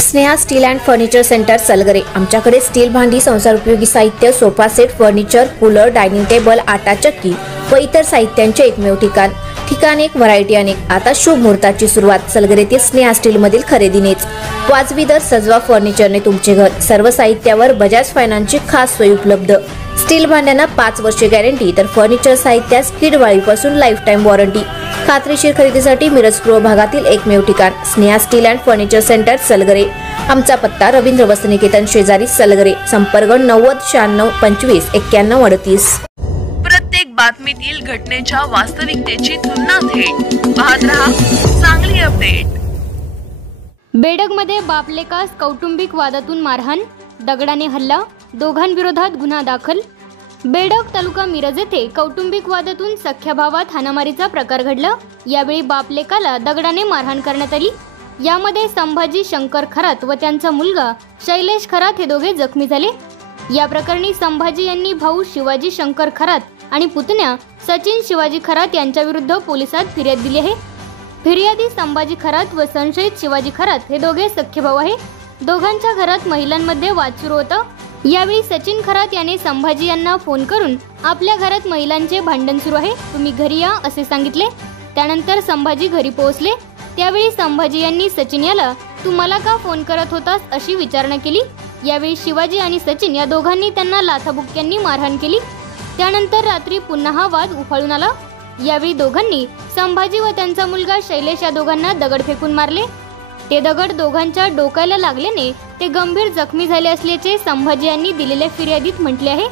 Sneha steel and furniture centre Salgare. आमच्याकडे steel भांडी, संसार उपयोगी साहित्य, sofa set, furniture, cooler, dining table, आटा चक्की व इतर साहित्यांचे एकमेव ठिकाण एक, व्हरायटी अनेक। आता शुभ मुहूर्ताची सुरुवात सलगरेतील स्नेहा स्टील मधील खरेदीनेच। वाजवी दर, सजवा फर्निचरने तुमचे घर। सर्व साहित्यावर बजाज फायनान्सची खास सोय उपलब्ध। स्टील भांड्यांना 5 वर्षे गॅरंटी, तर फर्निचर साहित्यास किडवाळीपासून लाईफ टाइम वॉरंटी। खात्रीशीर खरेदीसाठी मिरज पूर्व भागातील एकमेव ठिकाण Sneha steel and furniture centre Salgare. आमचा पत्ता रवींद्र वस्त्रनिकेतन शेजारी सलगरे। संपर्क 90 96 25 91 38। प्रत्येक बातमीतील घटनेच्या वास्तविकतेची तुलना थेट पाहत रहा चांगली अपडेट। बेडगमध्ये बापलेकास कौटुंबिक वादातून मारहाण, दगडाने हल्ला, दोघांविरोधात गुन्हा दाखल। बेडग तालुका मिरज येथे कौटुंबिक वादातून सख्या भावात हाणामारीचा प्रकार घडला। यावेळी बापलेकाला दगडाने मारहाण करण्यात आली। यामध्ये संभाजी शंकर खरात व त्यांचा मुलगा शैलेश खरात हे दोघे जखमी झाले। या प्रकरणी संभाजी यांनी भाऊ शिवाजी शंकर खरात आणि पुतण्या सचिन शिवाजी खरात यांच्या विरुद्ध पोलिसात फिर्याद दिली आहे। फिर्यादी संभाजी खरात व संशयित शिवाजी खरात हे दोघे सख्खे भाऊ आहे। दोघांच्या घरात महिलांमध्ये वाद सुरू होता। यावेळी सचिन खरात याने संभाजी यांना फोन करून आपल्या घरात महिलांचे भांडण सुरू आहे, तुम्ही घरी या असे सांगितले। त्यानंतर संभाजी घरी पोहोचले। त्यावेळी संभाजी यांनी सचिन याला तू मला का फोन करत होतास अशी विचारणा केली। यावेळी शिवाजी आणि सचिन या दोघांनी त्यांना लाथाबुक्क्यांनी मारहाण केली। त्यानंतर रात्री पुन्हा हा वाद उफाळून आला। यावेळी दोघांनी संभाजी व त्यांचा मुलगा शैलेश या दोघांना दगड फेकून मारले। ते दगड दोघांच्या डोक्याला लागल्याने ते गंभीर जखमी झाले असल्याचे संभाजी यांनी दिलेल्या फिर्यादीत म्हटले आहे।